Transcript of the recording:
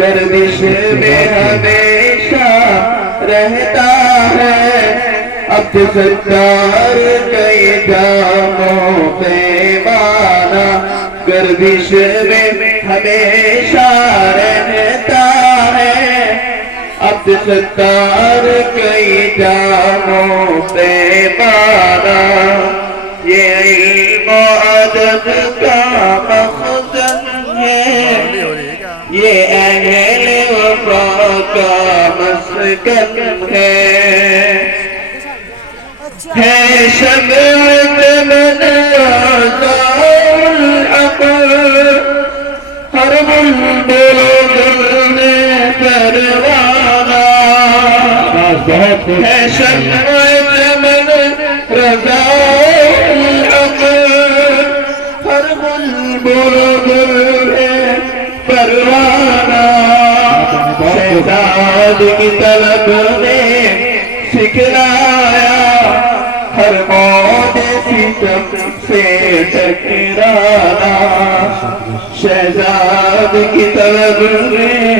गर्दिश में हमेशा रहता है। अब सत्तार कई जामों पे माना गर्दिश में हमेशा रहता है। अब सत्तार कई जामों पे माना ये इल्म अदब का मखज़न है। ये अहले वफा का मस्कन है शमअत मन आज़ाउल अक़ल हर बुलबुल में परवाना है शमअत मन रज़ाउल अक़ल हर बुलबुल में परवाना। शहज़ाद की तलब में सिखलाया हर मौज सितम से टकराना। शहज़ाद की तलब में